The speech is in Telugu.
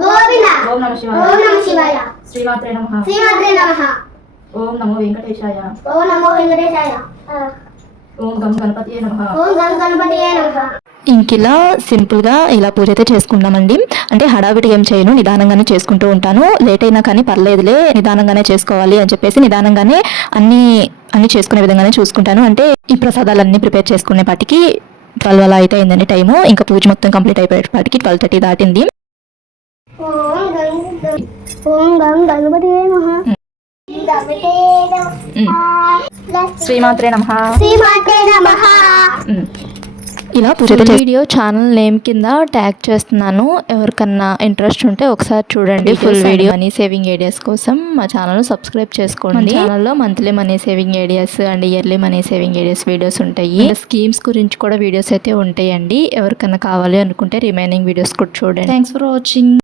గోవింద ఓం నమః శివాయ ఓం నమః శివాయ శ్రీమాత్రే నమః శ్రీమాత్రే నమః ఓం నమో వెంకటేశాయ ఓం నమో వెంకటేశాయ ఓం గం గణపతియే నమః ఓం గం గణపతియే నమః. ఇంకిలా సింపుల్గా ఇలా పూజ అయితే చేసుకున్నామండి. అంటే హడావిడి ఏం చేయను, నిదానంగానే చేసుకుంటూ ఉంటాను. లేట్ అయినా కానీ పర్లేదులే, నిదానంగానే చేసుకోవాలి అని చెప్పేసి నిదానంగానే అన్ని చేసుకునే విధంగానే చూసుకుంటాను. అంటే ఈ ప్రసాదాలన్నీ ప్రిపేర్ చేసుకునే పాటికి 12 అలా అయితే అయిందండి టైము. ఇంకా పూజ మొత్తం కంప్లీట్ అయిపోయేపాటికి 12:30 దాటింది. ఓం గం గణపతియే నమః. శ్రీమాత్రే నమః. శ్రీమాత్రే నమః. ఇలా పూజ వీడియో ఛానల్ నేమ్ కింద ట్యాగ్ చేస్తున్నాను. ఎవరికన్నా ఇంట్రెస్ట్ ఉంటే ఒకసారి చూడండి full video. Money saving ideas కోసం మా ఛానల్ సబ్స్క్రైబ్ చేసుకోండి. ఛానల్లో monthly money saving ideas and yearly money saving ideas videos ఉంటాయి. స్కీమ్స్ గురించి కూడా వీడియోస్ అయితే ఉంటాయండి. ఎవరికన్నా కావాలి అనుకుంటే రిమైనింగ్ వీడియోస్ కూడా చూడండి. Thanks for watching.